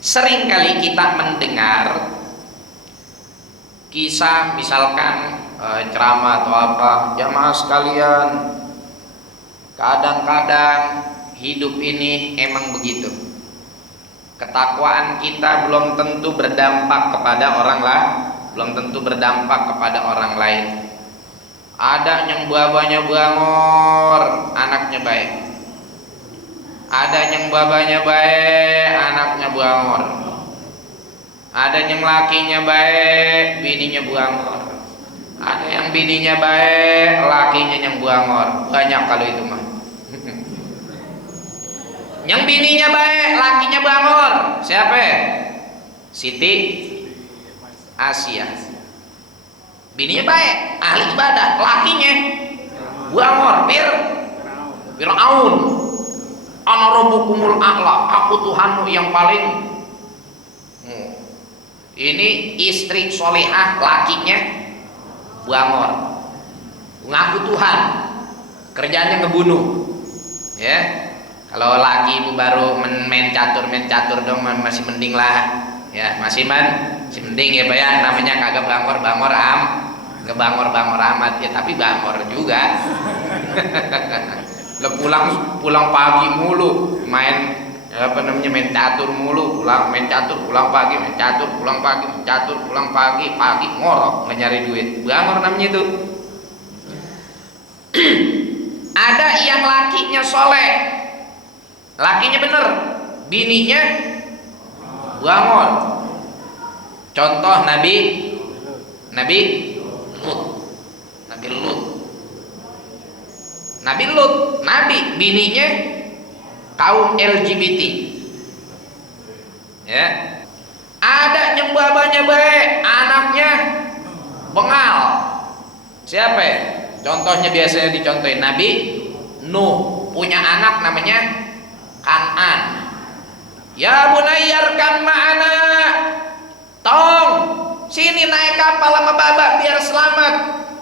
Seringkali kita mendengar kisah misalkan ceramah atau apa, jamaah sekalian, kadang-kadang hidup ini emang begitu. Ketakwaan kita belum tentu berdampak kepada orang lain, belum tentu berdampak kepada orang lain. Ada yang babanya bangor, anaknya baik. Ada yang babanya baik, anaknya bangor. Ada yang lakinya baik, bininya bangor. Ada yang bininya baik, lakinya yang bangor. Banyak kalau itu mah. Yang bininya baik, lakinya bangor. Siapa? Siti Asia. Bininya baik, ahli ibadah. Lakinya bangor, Fir'aun. Ana rabbukumul a'la, aku Tuhanmu yang paling. Ini istri solehah, lakinya bangor, ngaku Tuhan, kerjaannya ngebunuh. Ya, kalau laki itu baru main catur dong, masih mending lah. Ya, masih mending ya, Pak ya. Namanya kagak bangor amat ya, tapi bangor juga. Lo pulang pagi mulu main catur mulu, main catur pulang pagi, pagi ngorok nggak nyari duit, bangor namanya itu. Ada yang lakinya soleh, lakinya bener, bininya bangor. Contoh Nabi Lut, bininya kaum LGBT. Ya. Ada yang babanya baik, anaknya bengal. Siapa? Contohnya biasanya dicontohin Nabi Nuh, punya anak namanya Kan'an. Ya bunayyarkan ma'ana, tong sini naik kapal sama baba biar selamat.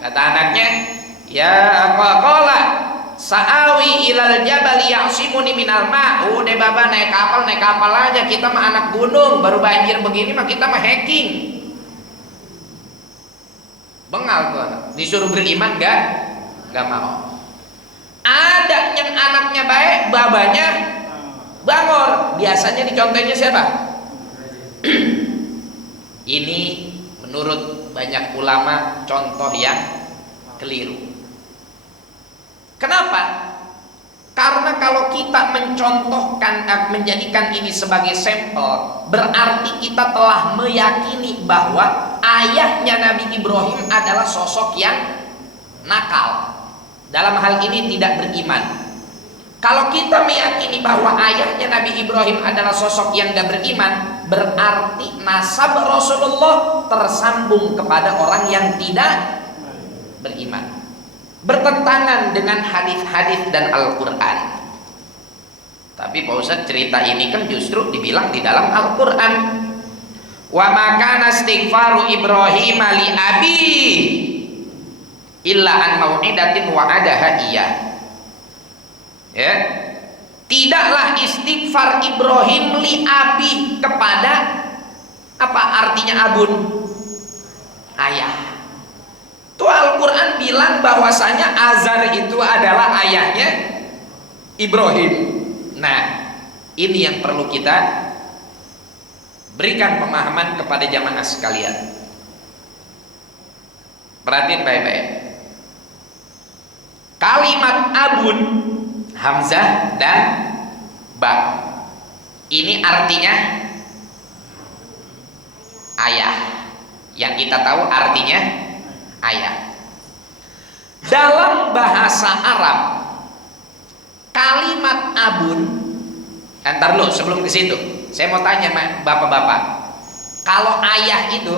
Kata anaknya, ya qala sa'awi ilal jabal ya'simuni minal ma'. Udah baba naik kapal aja, kita mah anak gunung, baru banjir begini mah kita mah hiking. Bengal tuh anak, disuruh beriman gak mau. Ada yang anaknya baik, babanya bangor. Biasanya dicontohnya siapa? Ini menurut banyak ulama contoh yang keliru. Kenapa? Karena kalau kita menjadikan ini sebagai sampel, berarti kita telah meyakini bahwa ayahnya Nabi Ibrahim adalah sosok yang nakal, dalam hal ini tidak beriman. Kalau kita meyakini bahwa ayahnya Nabi Ibrahim adalah sosok yang tidak beriman, berarti nasab Rasulullah tersambung kepada orang yang tidak beriman, bertentangan dengan hadis-hadis dan Al-Quran. Tapi Pak Ustadz, cerita ini kan justru dibilang di dalam Al-Quran, wa makana istighfaru Ibrahim li abi illa an mau'idatin wa'adaha iya. Ya, tidaklah istighfar Ibrahim li abi kepada apa artinya abun? Ayah. Tuh Al-Quran bilang bahwasanya Azar itu adalah ayahnya Ibrahim. Nah, ini yang perlu kita berikan pemahaman kepada jamaah sekalian. Perhatiin baik-baik. Kalimat abun, hamzah dan ba, ini artinya ayah. Yang kita tahu artinya ayah. Dalam bahasa Arab, kalimat abun, ntar dulu sebelum ke situ, saya mau tanya bapak-bapak, kalau ayah itu,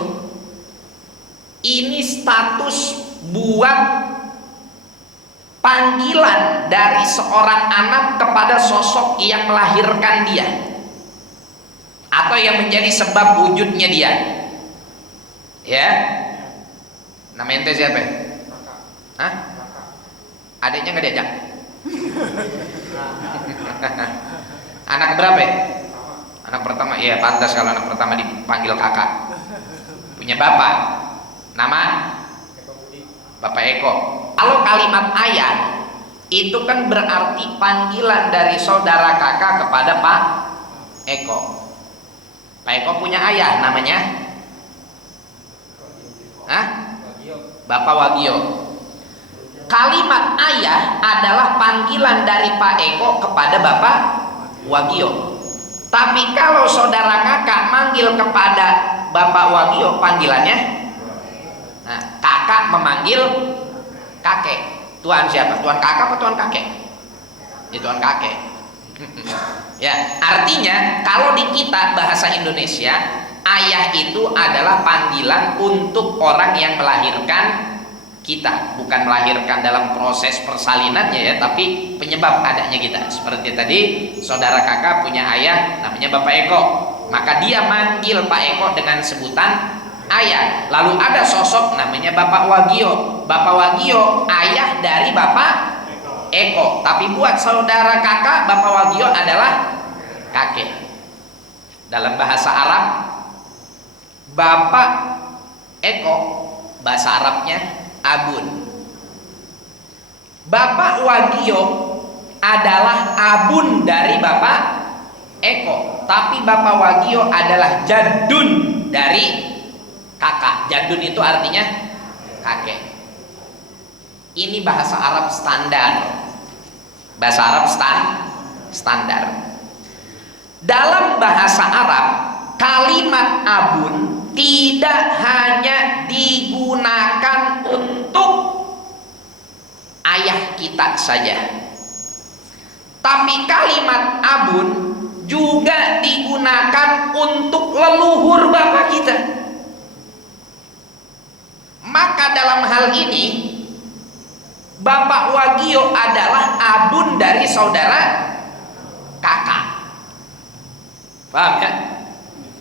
ini status buat panggilan dari seorang anak kepada sosok yang melahirkan dia, atau yang menjadi sebab wujudnya dia. Ya, nama ente siapa? Hah? Adiknya nggak diajak? Anak berapa? Anak pertama, ya pantas kalau anak pertama dipanggil kakak. Punya bapak, nama Bapak Eko. Kalau kalimat ayah itu kan berarti panggilan dari saudara kakak kepada Pak Eko. Pak Eko punya ayah namanya Bapak Wagio. Kalimat ayah adalah panggilan dari Pak Eko kepada Bapak Wagio. Tapi kalau saudara kakak manggil kepada Bapak Wagio, panggilannya, nah, kakak memanggil kakek. Tuan siapa? Tuan kakak atau tuan kakek? Ya, tuan kakek. Ya, artinya kalau di kita bahasa Indonesia, ayah itu adalah panggilan untuk orang yang melahirkan kita, bukan melahirkan dalam proses persalinannya ya, tapi penyebab adanya kita. Seperti tadi saudara kakak punya ayah namanya Bapak Eko, maka dia manggil Pak Eko dengan sebutan ayah. Lalu ada sosok namanya Bapak Wagio. Bapak Wagio ayah dari Bapak Eko, tapi buat saudara kakak Bapak Wagio adalah kakek. Dalam bahasa Arab, Bapak Eko bahasa Arabnya abun. Bapak Wagio adalah abun dari Bapak Eko, tapi Bapak Wagio adalah jadun dari kakak. Jadun itu artinya kakek. Ini bahasa Arab standar. Bahasa Arab standar. Dalam bahasa Arab, kalimat abun tidak hanya digunakan untuk ayah kita saja, tapi kalimat abun juga digunakan untuk leluhur bapak kita. Maka dalam hal ini Bapak Wagio adalah abun dari saudara kakak. Paham ya?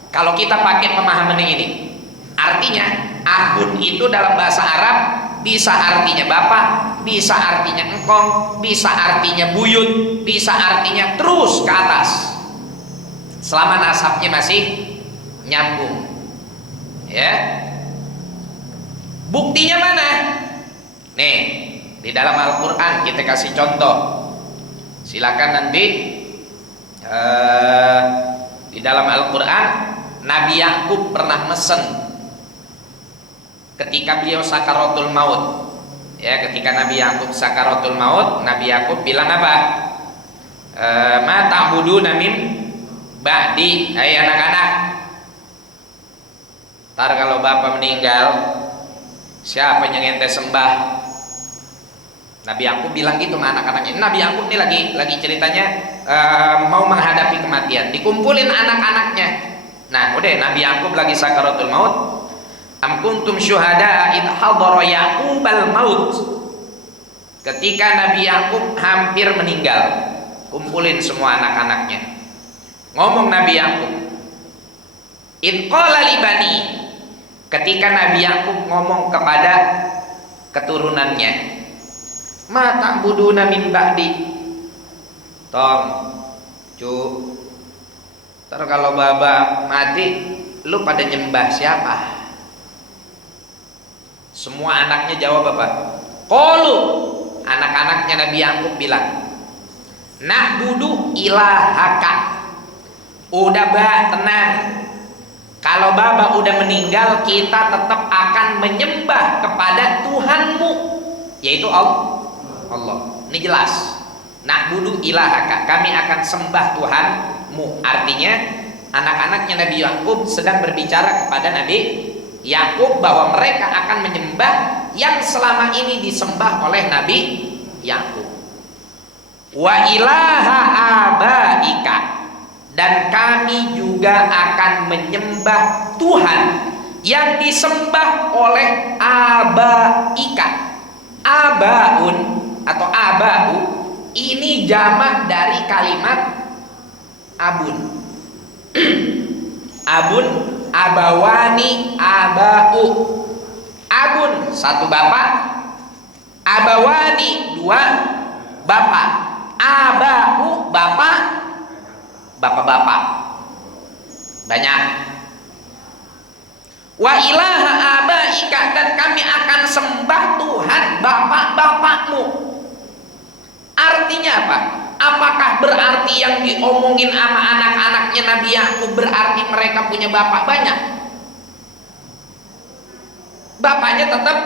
Kalau kita pakai pemahaman ini, artinya abun itu dalam bahasa Arab bisa artinya bapak, bisa artinya engkong, bisa artinya buyut, bisa artinya terus ke atas, selama nasabnya masih nyambung. Ya, buktinya mana? Nih, di dalam Al-Quran kita kasih contoh. Silakan nanti di dalam Al-Quran Nabi Yakub pernah mesen ketika beliau sakaratul maut. Ya, ketika Nabi Yakub sakaratul maut, Nabi Yakub bilang apa? Ma ta'buduna min ba'di, hai anak-anak. Ntar kalau bapak meninggal, siapa yang ente sembah? Nabi Yakub bilang gitu sama anak-anaknya. Nabi Yakub ini lagi ceritanya mau menghadapi kematian, dikumpulin anak-anaknya. Nah, udah Nabi Yakub lagi sakaratul maut. Am kuntum syuhada id hadara Yaqubal maut. Ketika Nabi Yakub hampir meninggal, kumpulin semua anak-anaknya. Ngomong Nabi Yakub, id qala li bani. Ketika Nabi Yakub ngomong kepada keturunannya, ma ta'buduna min ba'di. Tom, cu, ntar kalau baba mati, lu pada nyembah siapa? Semua anaknya jawab apa? Qalu, anak-anaknya Nabi Yakub bilang, na'budu ilahaka. Udah bah, tenang. Kalau baba udah meninggal, kita tetap akan menyembah kepada Tuhanmu, yaitu Allah. Ini jelas. Na'budu ilahaka, kami akan sembah Tuhanmu. Artinya anak-anaknya Nabi Yakub sedang berbicara kepada Nabi Yakub bahwa mereka akan menyembah yang selama ini disembah oleh Nabi Yakub. Wa ilaha abaika, dan kami juga akan menyembah Tuhan yang disembah oleh abaika. Abaun atau abau ini jamak dari kalimat abun. Abun, abawani, abau. Abun satu bapak, abawani dua bapak, abau bapak, bapak-bapak. banyak. Wa ilaha abaika, dan kami akan sembah Tuhan bapak-bapakmu. Artinya apa? Apakah berarti yang diomongin sama anak-anaknya Nabi Yakub berarti mereka punya bapak banyak? Bapaknya tetap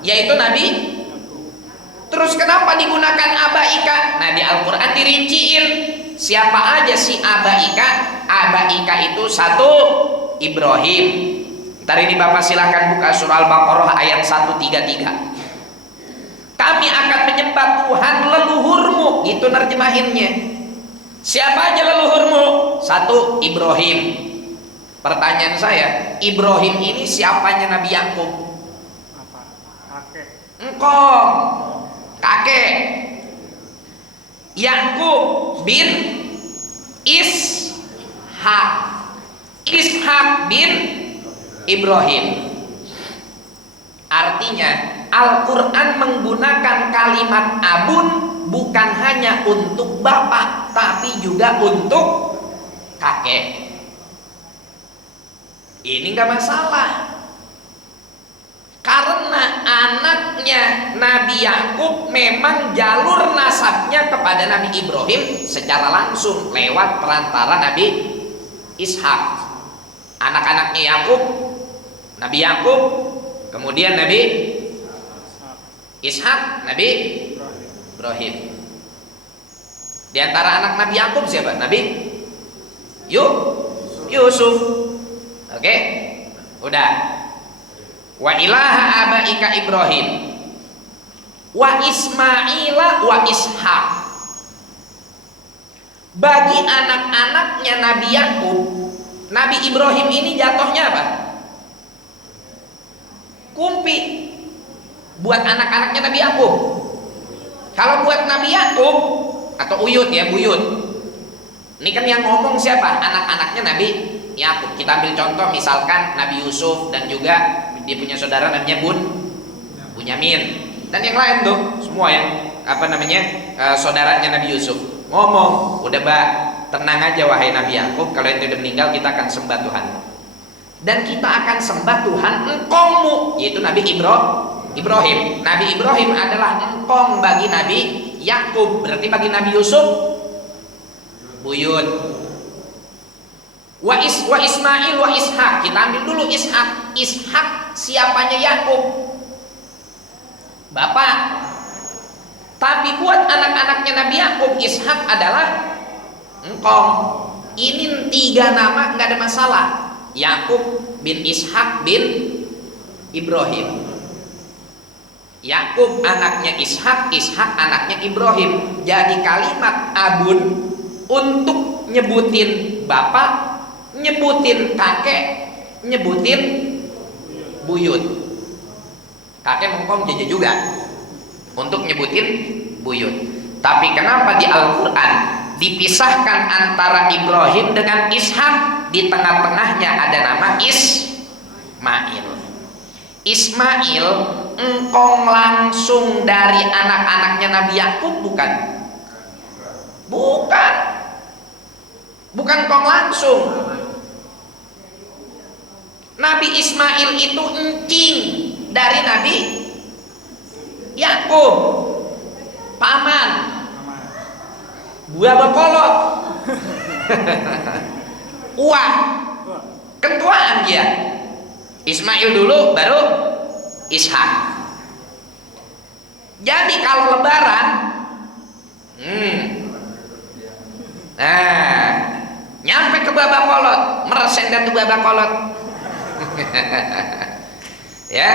yaitu Nabi. Terus kenapa digunakan abaika? Nah, di Al-Quran dirinciin siapa aja si abaika. Abaika itu satu, Ibrahim. Ntar ini Bapak silahkan buka surah Al-Baqarah ayat 133. Kami akan menyembah Tuhan leluhurmu, gitu nerjemahinnya. Siapa aja leluhurmu? Satu, Ibrahim. Pertanyaan saya, Ibrahim ini siapanya Nabi Yakub? Apa? Kakek. Engkong, kakek. Yakub bin Ishak. Ishak bin Ibrahim. Artinya Al-Quran menggunakan kalimat abun bukan hanya untuk bapak, tapi juga untuk kakek. Ini nggak masalah, karena anaknya Nabi Yakub memang jalur nasabnya kepada Nabi Ibrahim secara langsung lewat perantara Nabi Ishak. Anak-anaknya Yakub, Nabi Yakub, kemudian Nabi Ishak, Nabi Ibrahim. Di antara anak Nabi Yakub siapa? Nabi Yusuf. Oke, udah. Wa ilaha abaika Ibrahim wa Ismaila wa Ishak. Bagi anak-anaknya Nabi Yakub, Nabi Ibrahim ini jatuhnya apa? Kumpi. Buat anak-anaknya Nabi Yakub. Kalau buat Nabi Yakub atau uyut ya, buyut. Ini kan yang ngomong siapa? Anak-anaknya Nabi Yakub. Kita ambil contoh misalkan Nabi Yusuf dan juga dia punya saudara namanya Bunyamin dan yang lain tuh semua yang saudaranya Nabi Yusuf ngomong, udah tenang aja wahai Nabi Yakub, kalau itu udah meninggal kita akan sembah Tuhan dan kita akan sembah Tuhan engkongmu, yaitu Nabi Ibrahim. Nabi Ibrahim adalah engkong bagi Nabi Yakub, berarti bagi Nabi Yusuf buyut. Wa Ismail wa Ishak. Kita ambil dulu Ishak. Ishak siapanya Yakub? Bapak. Tapi buat anak-anaknya Nabi Yakub, Ishak adalah engkong. Ini 3 nama nggak ada masalah. Yakub bin Ishak bin Ibrahim. Yakub anaknya Ishak, Ishak anaknya Ibrahim. Jadi kalimat abun untuk nyebutin bapak, nyebutin kakek, nyebutin buyut. Kakek mengkong jaja juga untuk nyebutin buyut. Tapi kenapa di Al-Quran dipisahkan antara Ibrahim dengan Ishak? Di tengah-tengahnya ada nama Ismail. Ismail engkong langsung dari anak-anaknya Nabi Yakub bukan? Bukan engkong langsung. Nabi Ismail itu encing dari Nabi Yakub, paman, buah berkolot, uang, ketuaan dia. Ismail dulu, baru Ishak. Jadi kalau Lebaran, nyampe ke Babak Kolot, meresenden tuh Babak Kolot. Ya,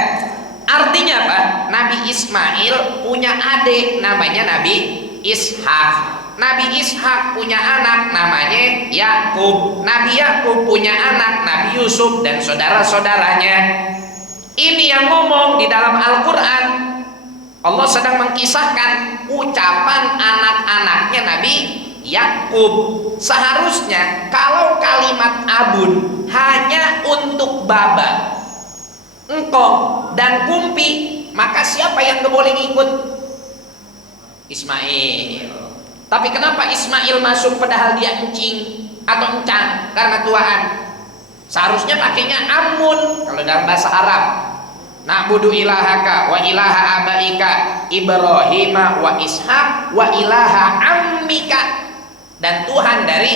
artinya apa? Nabi Ismail punya adik namanya Nabi Ishak. Nabi Ishak punya anak namanya Yakub. Nabi Yakub punya anak Nabi Yusuf dan saudara-saudaranya. Ini yang ngomong di dalam Al-Quran. Allah sedang mengkisahkan ucapan anak-anaknya Nabi Yakub. Seharusnya kalau kalimat abun hanya untuk baba, engkong dan kumpi, maka siapa yang gak boleh ngikut? Ismail. Tapi kenapa Ismail masuk padahal dia encing? atau encan karena tuaan. Seharusnya pakainya amun kalau dalam bahasa Arab. Na'budu ilahaka wa ilaha abaika Ibrahim wa Ishaq wa ilaha ammika, dan Tuhan dari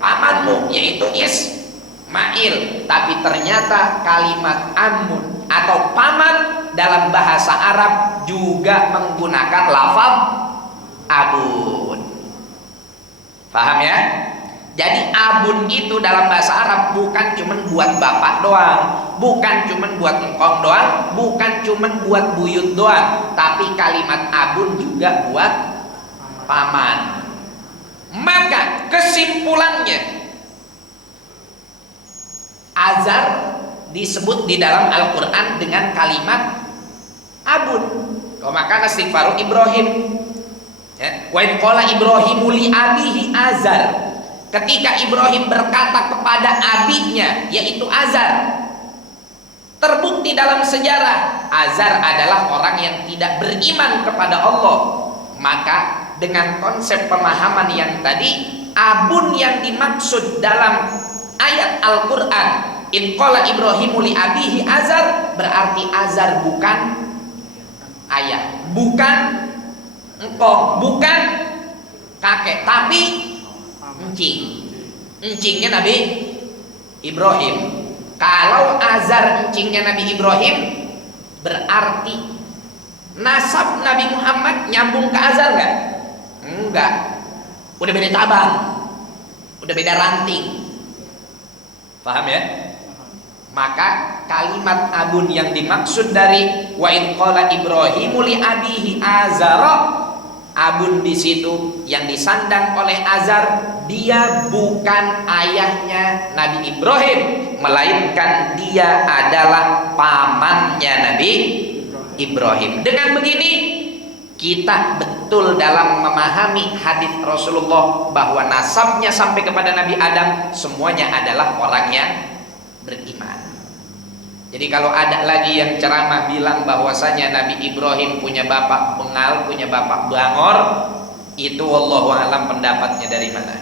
pamanmu yaitu Ismail. Tapi ternyata kalimat amun atau paman dalam bahasa Arab juga menggunakan lafaz abun. Paham ya? Jadi abun itu dalam bahasa Arab bukan cuma buat bapak doang, bukan cuma buat engkong doang, bukan cuma buat buyut doang, tapi kalimat abun juga buat paman. Maka kesimpulannya, azar disebut di dalam Al-Quran dengan kalimat abun. Maka istighfaru Ibrahim, wa idh qala Ibrahimu li abihi azar. Ketika Ibrahim berkata kepada abinya yaitu Azar, terbukti dalam sejarah Azar adalah orang yang tidak beriman kepada Allah. Maka dengan konsep pemahaman yang tadi, abun yang dimaksud dalam ayat Al-Quran in qala Ibrahimu li abihi Azar, berarti Azar bukan ayah, bukan engkong, bukan kakek, tapi encingnya Nabi Ibrahim. Kalau Azar encingnya Nabi Ibrahim, berarti nasab Nabi Muhammad nyambung ke Azar nggak? Enggak. Udah beda cabang, udah beda ranting. Paham ya? Maka kalimat abun yang dimaksud dari wa in qala Ibrahimu li abihi Azara, abun di situ yang disandang oleh Azar, dia bukan ayahnya Nabi Ibrahim, melainkan dia adalah pamannya Nabi Ibrahim. Dengan begini kita betul dalam memahami hadis Rasulullah bahwa nasabnya sampai kepada Nabi Adam semuanya adalah orang yang beriman. Jadi kalau ada lagi yang ceramah bilang bahwasanya Nabi Ibrahim punya bapak bengal, punya bapak bangor, itu wallahu alam pendapatnya dari mana.